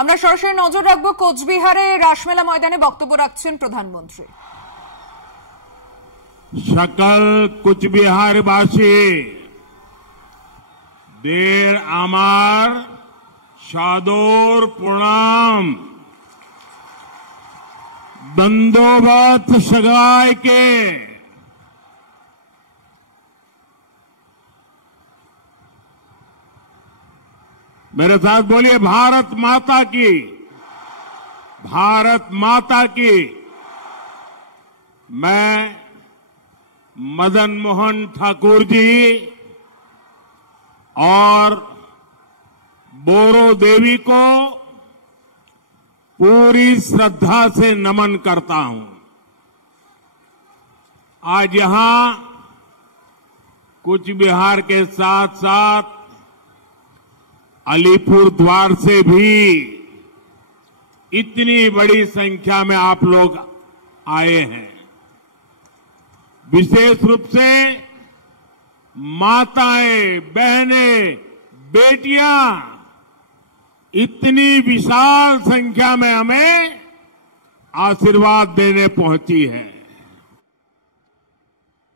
আমরা সরাসরি নজর রাখবো কোচবিহারে রাসমেলা ময়দানে বক্তব্য রাখছেন প্রধানমন্ত্রী। সকল কোচবিহারবাসী দের আমার সাদর প্রণাম। दंडोवत सगाई के मेरे साथ बोलिए भारत माता की, भारत माता की। मैं मदन मोहन ठाकुर जी और बोरो देवी को पूरी श्रद्धा से नमन करता हूं। आज यहां कोचबिहार के साथ साथ अलीपुर द्वार से भी इतनी बड़ी संख्या में आप लोग आए हैं। विशेष रूप से माताएं, बहनें, बेटियां इतनी विशाल संख्या में हमें आशीर्वाद देने पहुंची है।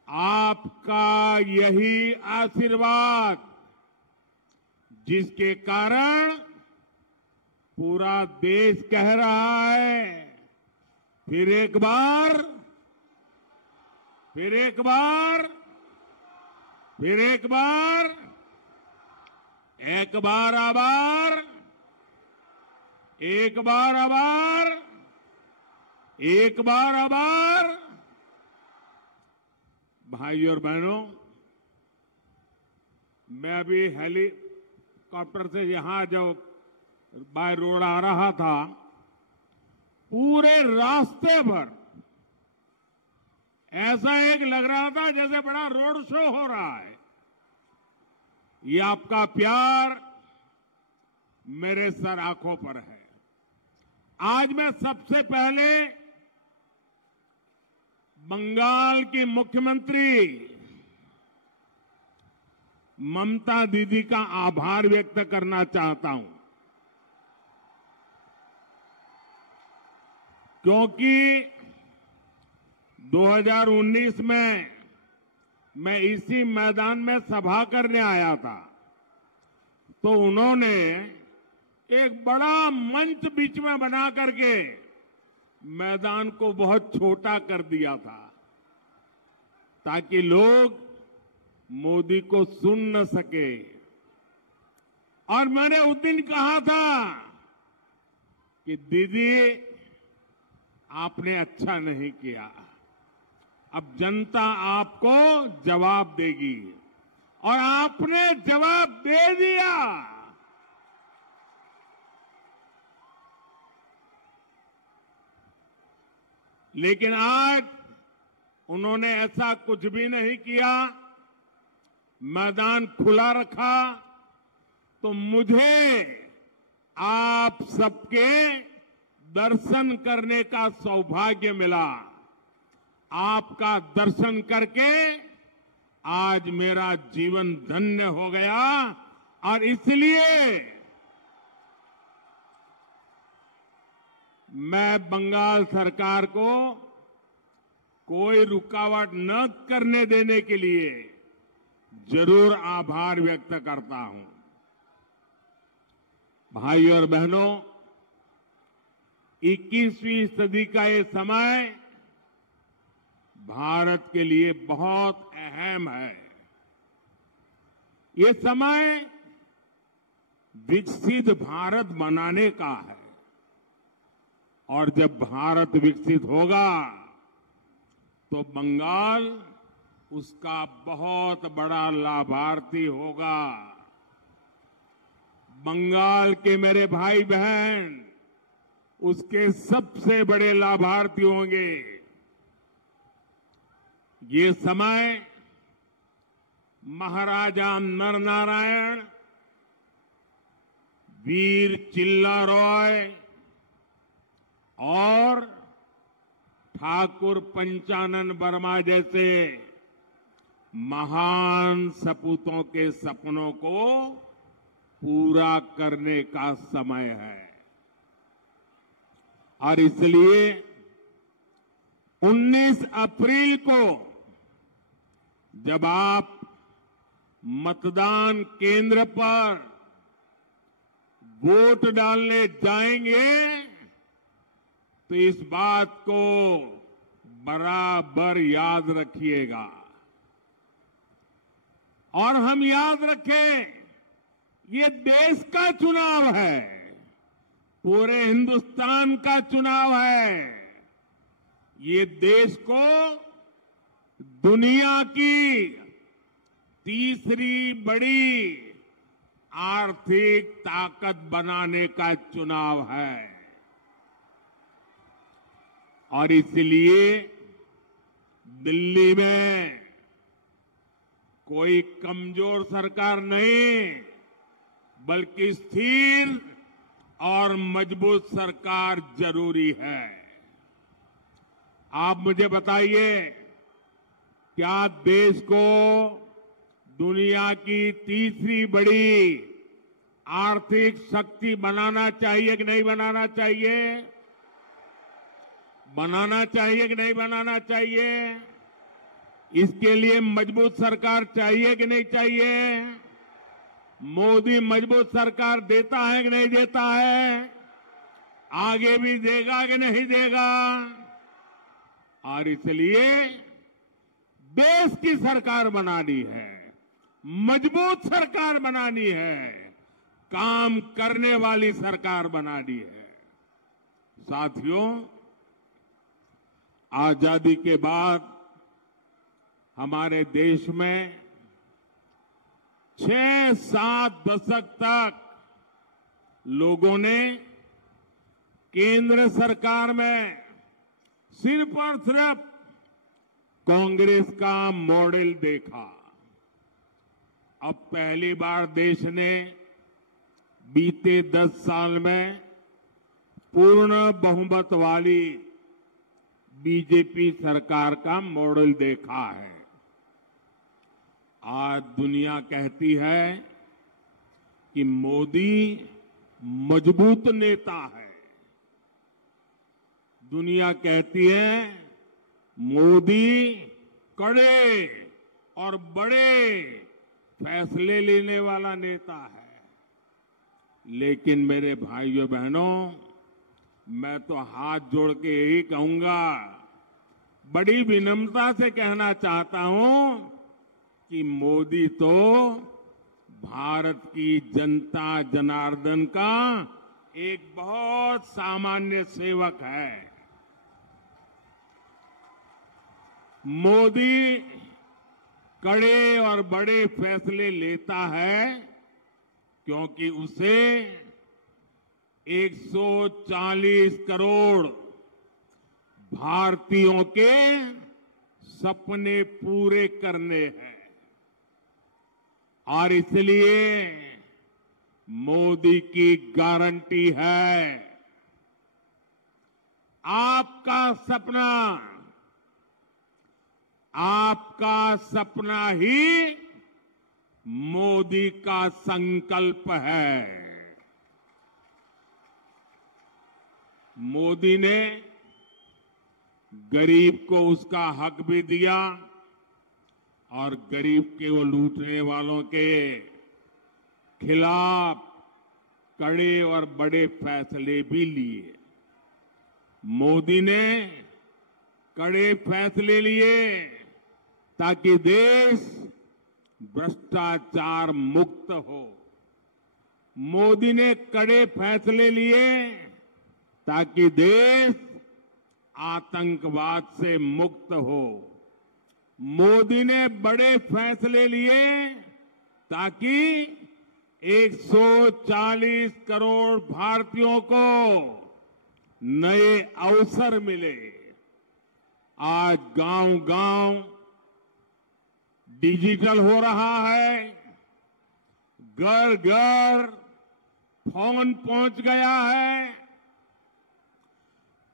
आपका यही आशीर्वाद जिसके कारण पूरा देश कह रहा है फिर एक बार आभार। भाइयों और बहनों, मैं अभी हेलीकॉप्टर से यहां जो बाय रोड आ रहा था, पूरे रास्ते भर ऐसा एक लग रहा था जैसे बड़ा रोड शो हो रहा है। ये आपका प्यार मेरे सर आंखों पर है। आज मैं सबसे पहले बंगाल की मुख्यमंत्री ममता दीदी का आभार व्यक्त करना चाहता हूं, क्योंकि 2019 में मैं इसी मैदान में सभा करने आया था, तो उन्होंने एक बड़ा मंच बीच में बना करके मैदान को बहुत छोटा कर दिया था ताकि लोग मोदी को सुन न सके। और मैंने उस दिन कहा था कि दीदी आपने अच्छा नहीं किया, अब जनता आपको जवाब देगी, और आपने जवाब दे दिया। लेकिन आज उन्होंने ऐसा कुछ भी नहीं किया, मैदान खुला रखा, तो मुझे आप सबके दर्शन करने का सौभाग्य मिला। आपका दर्शन करके आज मेरा जीवन धन्य हो गया, और इसलिए मैं बंगाल सरकार को कोई रुकावट न करने देने के लिए जरूर आभार व्यक्त करता हूं। भाइयों और बहनों, 21वीं सदी का ये समय भारत के लिए बहुत अहम है। ये समय विकसित भारत बनाने का है, और जब भारत विकसित होगा तो बंगाल उसका बहुत बड़ा लाभार्थी होगा। बंगाल के मेरे भाई बहन उसके सबसे बड़े लाभार्थी होंगे। ये समय महाराजा नरनारायण, वीर चिल्ला रॉय और ठाकुर पंचानन वर्मा जैसे महान सपूतों के सपनों को पूरा करने का समय है। और इसलिए 19 अप्रैल को जब आप मतदान केंद्र पर वोट डालने जाएंगे तो इस बात को बराबर याद रखिएगा। और हम याद रखें, ये देश का चुनाव है, पूरे हिंदुस्तान का चुनाव है। ये देश को दुनिया की तीसरी बड़ी आर्थिक ताकत बनाने का चुनाव है। और इसलिए दिल्ली में कोई कमजोर सरकार नहीं, बल्कि स्थिर और मजबूत सरकार जरूरी है। आप मुझे बताइए, क्या देश को दुनिया की तीसरी बड़ी आर्थिक शक्ति बनाना चाहिए कि नहीं बनाना चाहिए? बनाना चाहिए कि नहीं बनाना चाहिए? इसके लिए मजबूत सरकार चाहिए कि नहीं चाहिए? मोदी मजबूत सरकार देता है कि नहीं देता है? आगे भी देगा कि नहीं देगा? और इसलिए देश की सरकार बनानी है, मजबूत सरकार बनानी है, काम करने वाली सरकार बनानी है। साथियों, आजादी के बाद हमारे देश में 6-7 दशक तक लोगों ने केंद्र सरकार में सिर्फ और सिर्फ कांग्रेस का मॉडल देखा। अब पहली बार देश ने बीते 10 साल में पूर्ण बहुमत वाली बीजेपी सरकार का मॉडल देखा है। आज दुनिया कहती है कि मोदी मजबूत नेता है। दुनिया कहती है मोदी कड़े और बड़े फैसले लेने वाला नेता है। लेकिन मेरे भाइयों बहनों, मैं तो हाथ जोड़ के यही कहूंगा, बड़ी विनम्रता से कहना चाहता हूं कि मोदी तो भारत की जनता जनार्दन का एक बहुत सामान्य सेवक है। मोदी कड़े और बड़े फैसले लेता है क्योंकि उसे 140 करोड़ भारतीयों के सपने पूरे करने हैं। और इसलिए मोदी की गारंटी है, आपका सपना ही मोदी का संकल्प है। मोदी ने गरीब को उसका हक भी दिया और गरीब के वो लूटने वालों के खिलाफ कड़े और बड़े फैसले भी लिए। मोदी ने कड़े फैसले लिए ताकि देश भ्रष्टाचार मुक्त हो। मोदी ने कड़े फैसले लिए ताकि देश आतंकवाद से मुक्त हो। मोदी ने बड़े फैसले लिए ताकि 140 करोड़ भारतीयों को नए अवसर मिले। आज गांव-गांव डिजिटल हो रहा है, घर-घर फोन पहुंच गया है।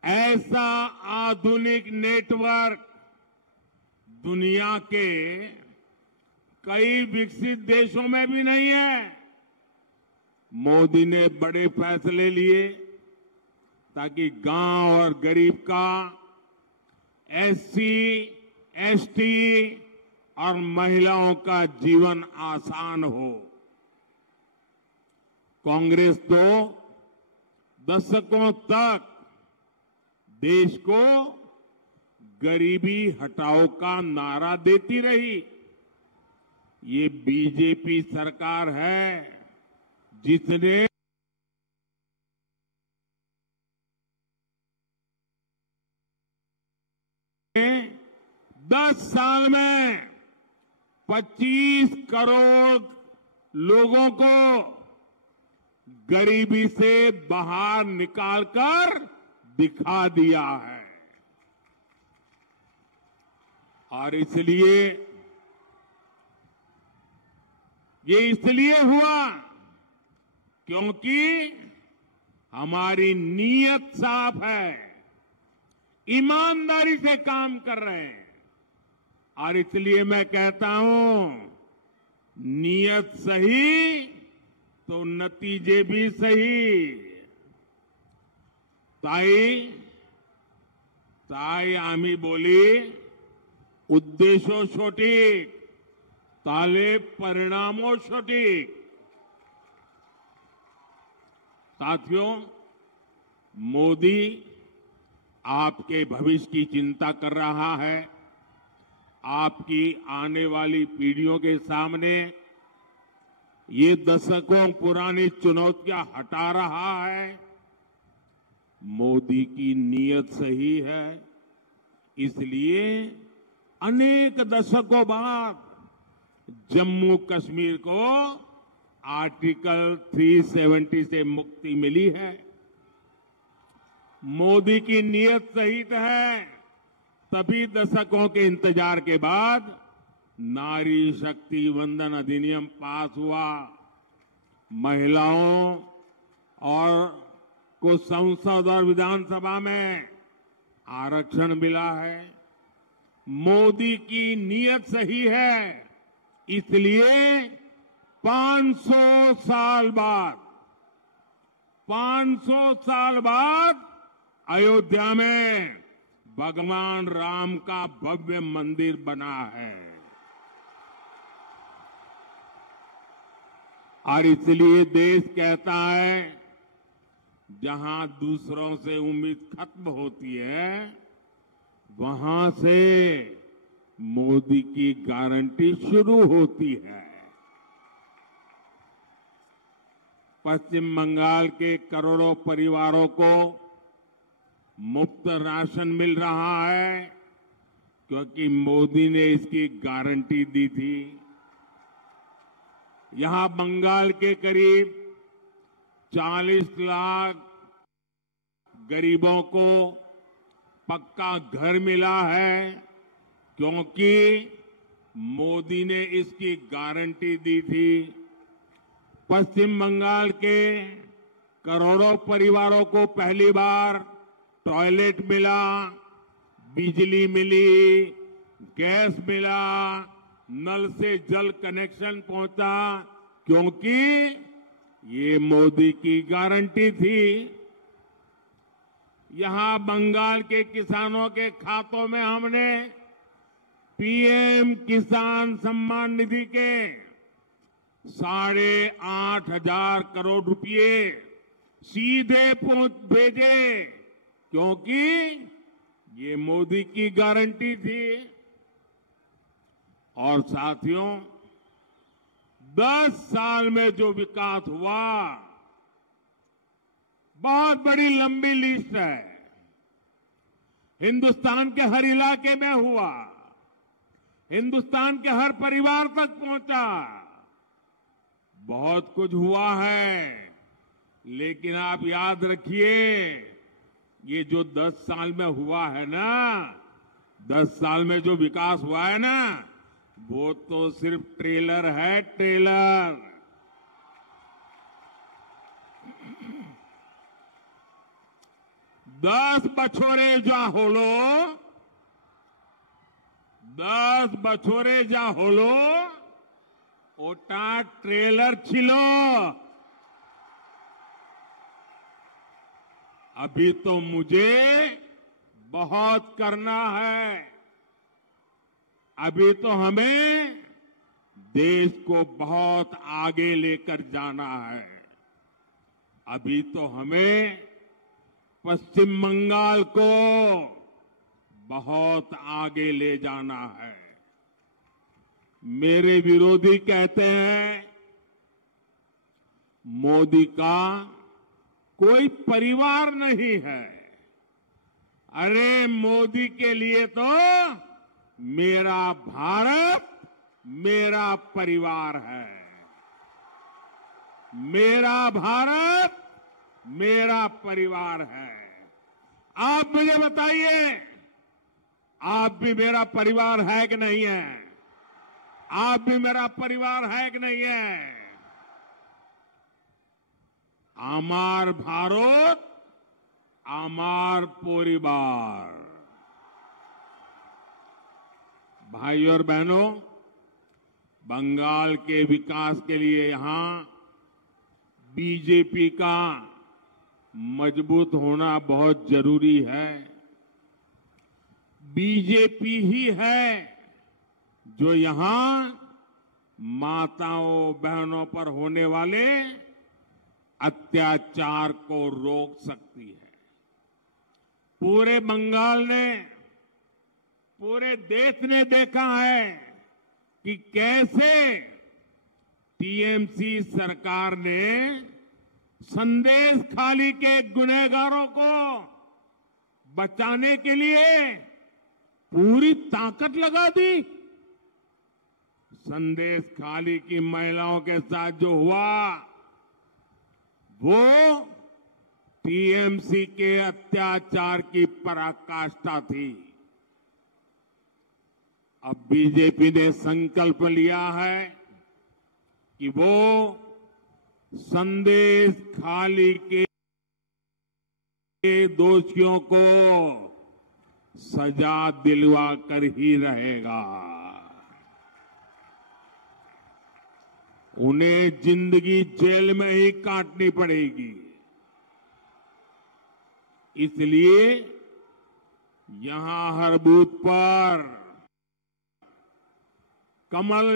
ऐसा आधुनिक नेटवर्क दुनिया के कई विकसित देशों में भी नहीं है। मोदी ने बड़े फैसले लिए ताकि गांव और गरीब का, एससी, एसटी और महिलाओं का जीवन आसान हो। कांग्रेस तो दशकों तक देश को गरीबी हटाओ का नारा देती रही। ये बीजेपी सरकार है जिसने 10 साल में 25 करोड़ लोगों को गरीबी से बाहर निकालकर दिखा दिया है। और ये इसलिए हुआ क्योंकि हमारी नीयत साफ है, ईमानदारी से काम कर रहे हैं। और इसलिए मैं कहता हूं, नीयत सही तो नतीजे भी सही। ताई आम्ही बोली, उद्देश्य सटीक ताले परिणामों सटीक। साथियों, मोदी आपके भविष्य की चिंता कर रहा है। आपकी आने वाली पीढ़ियों के सामने ये दशकों पुरानी चुनौतियां हटा रहा है। मोदी की नीयत सही है, इसलिए अनेक दशकों बाद जम्मू कश्मीर को आर्टिकल 370 से मुक्ति मिली है। मोदी की नीयत सही है, तभी दशकों के इंतजार के बाद नारी शक्ति वंदन अधिनियम पास हुआ। महिलाओं को संसद और विधानसभा में आरक्षण मिला है। मोदी की नीयत सही है, इसलिए 500 साल बाद अयोध्या में भगवान राम का भव्य मंदिर बना है। और इसलिए देश कहता है, जहां दूसरों से उम्मीद खत्म होती है, वहां से मोदी की गारंटी शुरू होती है। पश्चिम बंगाल के करोड़ों परिवारों को मुफ्त राशन मिल रहा है क्योंकि मोदी ने इसकी गारंटी दी थी। यहां बंगाल के करीब 40 लाख गरीबों को पक्का घर मिला है क्योंकि मोदी ने इसकी गारंटी दी थी। पश्चिम बंगाल के करोड़ों परिवारों को पहली बार टॉयलेट मिला, बिजली मिली, गैस मिला, नल से जल कनेक्शन पहुंचा क्योंकि ये मोदी की गारंटी थी। यहां बंगाल के किसानों के खातों में हमने पीएम किसान सम्मान निधि के 8,500 करोड़ रुपए सीधे भेजे क्योंकि ये मोदी की गारंटी थी। और साथियों, 10 साल में जो विकास हुआ, बहुत बड़ी लंबी लिस्ट है। हिंदुस्तान के हर इलाके में हुआ, हिंदुस्तान के हर परिवार तक पहुंचा। बहुत कुछ हुआ है, लेकिन आप याद रखिए, ये जो 10 साल में हुआ है ना, 10 साल में जो विकास हुआ है ना, वो तो सिर्फ ट्रेलर है, ट्रेलर। दस बछोरे যা হলো ওটা ট্রেলার ছিল। अभी तो मुझे बहुत करना है। अभी तो हमें देश को बहुत आगे लेकर जाना है। अभी तो हमें पश्चिम बंगाल को बहुत आगे ले जाना है। मेरे विरोधी कहते हैं मोदी का कोई परिवार नहीं है। अरे मोदी के लिए तो मेरा भारत मेरा परिवार है। मेरा भारत मेरा परिवार है। आप मुझे बताइए, आप भी मेरा परिवार है कि नहीं है? आप भी मेरा परिवार है कि नहीं है? आमार भारत आमार परिवार। भाई और बहनों, बंगाल के विकास के लिए यहां बीजेपी का मजबूत होना बहुत जरूरी है। बीजेपी ही है जो यहां माताओं बहनों पर होने वाले अत्याचार को रोक सकती है। पूरे बंगाल ने, पूरे देश ने देखा है कि कैसे टीएमसी सरकार ने संदेश खाली के गुनहगारों को बचाने के लिए पूरी ताकत लगा दी। संदेश खाली की महिलाओं के साथ जो हुआ वो टीएमसी के अत्याचार की पराकाष्ठा थी। अब बीजेपी ने संकल्प लिया है कि वो संदेश खाली के दोषियों को सजा दिलवा कर ही रहेगा। उन्हें जिंदगी जेल में ही काटनी पड़ेगी। इसलिए यहां हर बूथ पर कमल